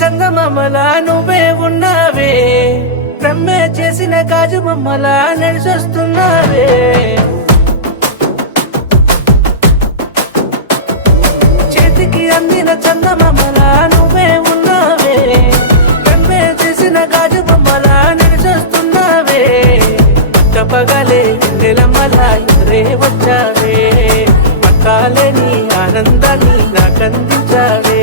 చందమామలా నువ్వే ఉన్నావే, బ్రహ్మే చేసిన గాజు బొమ్మలా నడిచొస్తున్నావే. చేతికి అందిన చందమామలా నువ్వే ఉన్నావే, బ్రహ్మే చేసిన గాజు బొమ్మలా నడిచొస్తున్నావే. పగలే నెలమలా ఎదురే వచ్చావే, పక్కాలేని ఆనందాన్ని నాకందించావే.